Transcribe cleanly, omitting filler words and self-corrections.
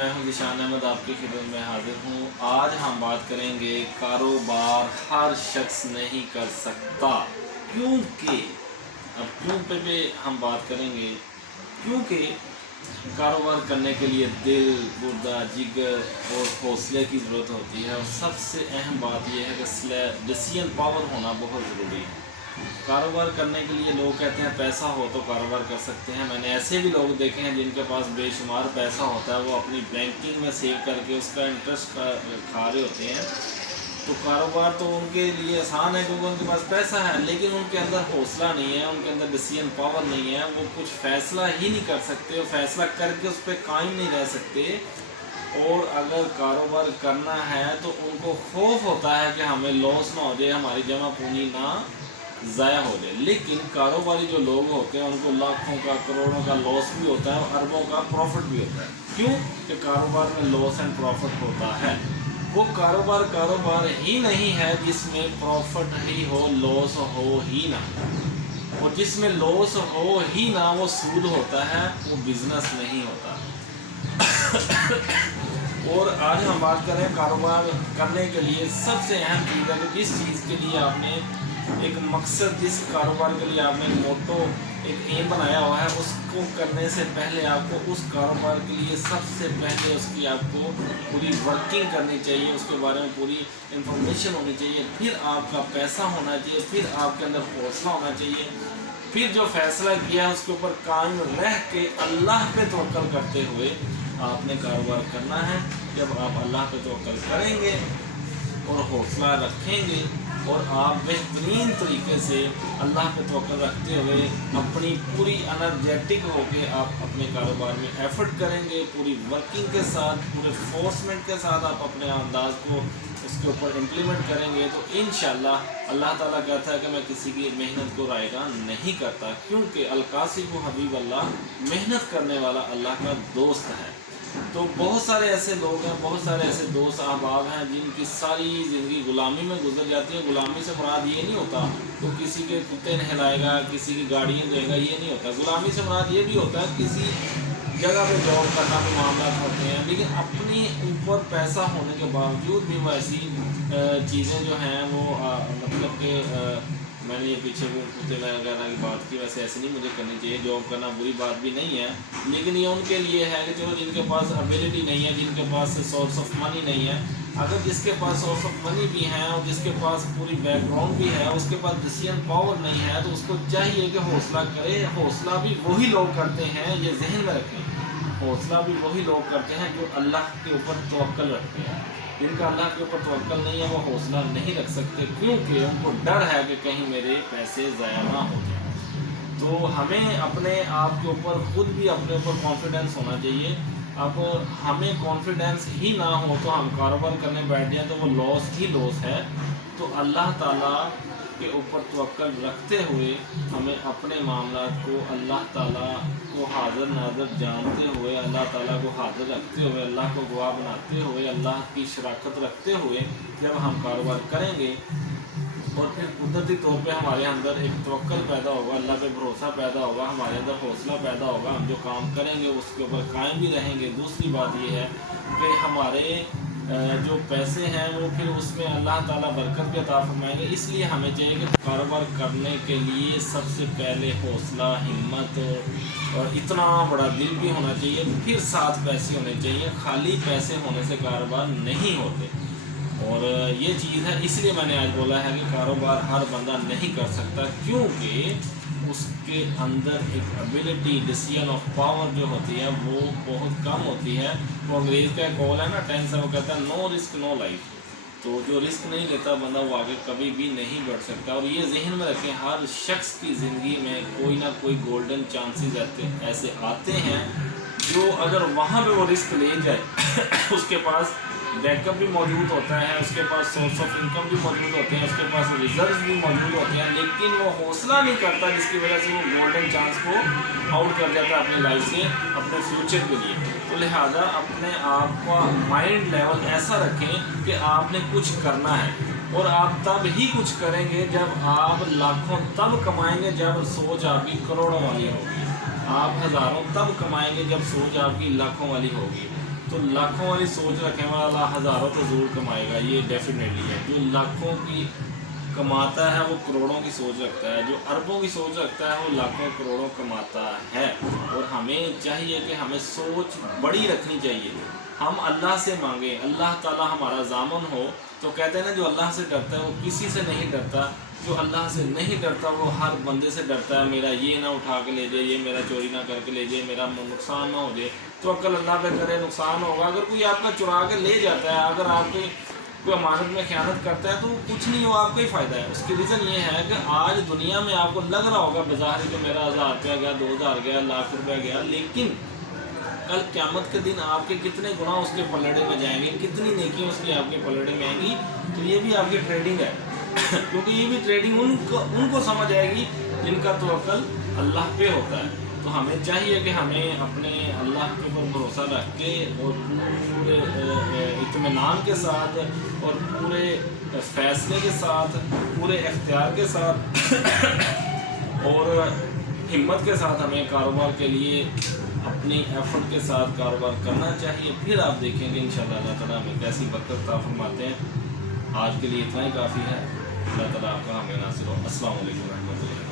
मैं हूं ज़ीशान अहमद, आपकी खिदमत में हाजिर हूं। आज हम बात करेंगे कारोबार हर शख्स नहीं कर सकता। क्योंकि अब क्यों पे हम बात करेंगे, क्योंकि कारोबार करने के लिए दिल, गुर्दा, जिगर और हौसले की ज़रूरत होती है। और सबसे अहम बात यह है कि डिसीजन पावर होना बहुत ज़रूरी है। कारोबार करने के लिए लोग कहते हैं पैसा हो तो कारोबार कर सकते हैं। मैंने ऐसे भी लोग देखे हैं जिनके पास बेशुमार पैसा होता है, वो अपनी बैंकिंग में सेव करके उसका इंटरेस्ट खा रहे होते हैं। तो कारोबार तो उनके लिए आसान है क्योंकि उनके पास पैसा है, लेकिन उनके अंदर हौसला नहीं है, उनके अंदर डिसीजन पावर नहीं है। वो कुछ फैसला ही नहीं कर सकते, वो फैसला करके उस पर कायम नहीं रह सकते। और अगर कारोबार करना है तो उनको खौफ होता है कि हमें लॉस ना हो जाए, हमारी जमा पूंजी ना ज़ाया हो जाए। लेकिन कारोबारी जो लोग होते हैं उनको लाखों का, करोड़ों का लॉस भी होता है और अरबों का प्रॉफिट भी होता है। क्यों? कि कारोबार में लॉस एंड प्रॉफिट होता है। वो कारोबार ही नहीं है जिसमें प्रॉफिट ही हो, लॉस हो ही ना। और जिसमें लॉस हो ही ना वो सूद होता है, वो बिजनेस नहीं होता। और आज हम बात करें कारोबार करने के लिए सबसे अहम चीज़ है कि जिस चीज़ के लिए आपने एक मकसद, जिस कारोबार के लिए आपने मोटो एक एम बनाया हुआ है, उसको करने से पहले आपको उस कारोबार के लिए सबसे पहले उसकी आपको पूरी वर्किंग करनी चाहिए, उसके बारे में पूरी इंफॉर्मेशन होनी चाहिए। फिर आपका पैसा होना चाहिए, फिर आपके अंदर हौसला होना चाहिए, फिर जो फैसला किया है उसके ऊपर कायम रह के अल्लाह पे तवक्कल करते हुए आपने कारोबार करना है। जब आप अल्लाह पे तवक्कल करेंगे और हौसला रखेंगे और आप बेहतरीन तरीके से अल्लाह पे तवक्कल रखते हुए अपनी पूरी एनर्जेटिक होके आप अपने कारोबार में एफर्ट करेंगे, पूरी वर्किंग के साथ, पूरे फोर्समेंट के साथ आप अपने अंदाज को उसके ऊपर इम्प्लीमेंट करेंगे, तो इंशाल्लाह अल्लाह ताला कहता है कि मैं किसी की मेहनत को रायगा नहीं करता, क्योंकि अलकासिबु हबीब अल्लाह, मेहनत करने वाला अल्लाह का दोस्त है। तो बहुत सारे ऐसे लोग हैं, बहुत सारे ऐसे दोस्त अहबाब हैं जिनकी सारी ज़िंदगी गुलामी में गुजर जाती है। गुलामी से मुराद ये नहीं होता तो किसी के कुत्ते नहलाएगा, किसी की गाड़ियाँ देगा, ये नहीं होता। गुलामी से मुराद ये भी होता है किसी जगह पे जॉब करना भी मामला होते हैं, लेकिन अपनी ऊपर पैसा होने के बावजूद भी वो ऐसी चीज़ें जो हैं वो मतलब कि मैंने ये पीछे वो कुत्ते वगैरह की बात की, वैसे ऐसे नहीं मुझे करनी चाहिए। जॉब करना बुरी बात भी नहीं है, लेकिन ये उनके लिए है कि जो जिनके पास एबिलिटी नहीं है, जिनके पास सोर्स ऑफ मनी नहीं है। अगर जिसके पास सोर्स ऑफ मनी भी है और जिसके पास पूरी बैकग्राउंड भी है, उसके पास डिसीजन पावर नहीं है, तो उसको चाहिए कि हौसला करे। हौसला भी वही लोग करते हैं, ये जहन में रखें, हौसला भी वही लोग करते हैं जो अल्लाह के ऊपर तवक्कल रखते हैं। जिनका अल्लाह के ऊपर तवक्कल नहीं है वो हौसला नहीं रख सकते, क्योंकि उनको डर है कि कहीं मेरे पैसे ज़ाया ना हो जाए। तो हमें अपने आप के ऊपर खुद भी अपने ऊपर कॉन्फिडेंस होना चाहिए। अब हमें कॉन्फिडेंस ही ना हो तो हम कारोबार करने बैठ जाएँ तो वो लॉस ही लॉस है। तो अल्लाह ताला के ऊपर तवक्कल रखते हुए हमें अपने मामलात को अल्लाह ताला को हाज़िर नाज़िर जानते हुए, अल्लाह ताला को हाज़िर रखते हुए, अल्लाह को गवाह बनाते हुए, अल्लाह की शराकत रखते हुए जब हम कारोबार करेंगे और फिर कुदरती तौर पे हमारे अंदर एक तवक्कल पैदा होगा, अल्लाह पे भरोसा पैदा होगा, हमारे अंदर हौसला पैदा होगा, हम जो काम करेंगे उसके ऊपर कायम भी रहेंगे। दूसरी बात यह है कि हमारे जो पैसे हैं वो फिर उसमें अल्लाह ताला बरकत भी अता फरमाएंगे। इसलिए हमें चाहिए कि कारोबार करने के लिए सबसे पहले हौसला, हिम्मत और इतना बड़ा दिल भी होना चाहिए, फिर साथ पैसे होने चाहिए। खाली पैसे होने से कारोबार नहीं होते, और ये चीज़ है। इसलिए मैंने आज बोला है कि कारोबार हर बंदा नहीं कर सकता, क्योंकि उसके अंदर एक एबिलिटी, डिसीजन ऑफ पावर जो होती है वो बहुत कम होती है। वो अंग्रेज़ का एक कॉल है ना 10 से, वो कहता है नो रिस्क नो लाइफ। तो जो रिस्क नहीं लेता बंदा वो आगे कभी भी नहीं बढ़ सकता। और ये जहन में रखें, हर शख्स की ज़िंदगी में कोई ना कोई गोल्डन चांसेस ऐसे आते हैं जो अगर वहाँ पे वो रिस्क ले जाए उसके पास बैकअप भी मौजूद होता है, उसके पास सोर्स ऑफ इनकम भी मौजूद होते हैं, उसके पास रिजर्व भी मौजूद होते हैं, लेकिन वो हौसला नहीं करता, जिसकी वजह से वो गोल्डन चांस को आउट कर देता है अपनी लाइफ से, अपने फ्यूचर के लिए। तो लिहाजा अपने आप का माइंड लेवल ऐसा रखें कि आपने कुछ करना है, और आप तब ही कुछ करेंगे जब आप लाखों तब कमाएंगे जब सोच आपकी करोड़ों वाली होगी। आप हज़ारों तब कमाएंगे जब सोच आपकी लाखों वाली होगी। तो लाखों वाली सोच रखने वाला हज़ारों तो ज़रूर कमाएगा, ये डेफिनेटली है। जो लाखों की कमाता है वो करोड़ों की सोच रखता है, जो अरबों की सोच रखता है वो लाखों करोड़ों कमाता है। और हमें चाहिए कि हमें सोच बड़ी रखनी चाहिए। हम अल्लाह से मांगें, अल्लाह ताला हमारा ज़ामन हो। तो कहते हैं ना, जो अल्लाह से डरता है वो किसी से नहीं डरता, जो अल्लाह से नहीं डरता वो हर बंदे से डरता है। मेरा ये ना उठा के ले जाए, ये मेरा चोरी ना करके ले जाए, मेरा नुकसान ना हो जाए। तो अक्ल अल्लाह पे करे, नुकसान होगा। अगर कोई आपका चुरा के ले जाता है, अगर आपकी कोई अमानत में ख़यानत करता है, तो कुछ नहीं हो, आपका ही फ़ायदा है। उसकी रीज़न ये है कि आज दुनिया में आपको लग रहा होगा बाज़ार कि मेरा 1000 रुपया गया, 2000 गया, लाख रुपया गया, लेकिन कल क़यामत के दिन आपके कितने गुनाह उसके पलड़े में जाएंगे, कितनी नेकी उसकी आपके पलड़े में आएंगी। तो ये भी आपकी ट्रेडिंग है क्योंकि ये भी ट्रेडिंग उनको समझ आएगी जिनका तवक्कल अल्लाह पे होता है। तो हमें चाहिए कि हमें अपने अल्लाह के ऊपर भरोसा रख के और पूरे इत्मीनान के साथ और पूरे फैसले के साथ, पूरे इख्तियार के साथ और हिम्मत के साथ हमें कारोबार के लिए अपनी एफर्ट के साथ कारोबार करना चाहिए। फिर आप देखेंगे इंशाअल्लाह अल्लाह ताला हमें कैसी बरकत अता फरमाते हैं। आज के लिए इतना ही काफ़ी है। अल्लाह ताला आपका हमें नासिर हो। अस्सलाम वालेकुम रहमतुल्लाह।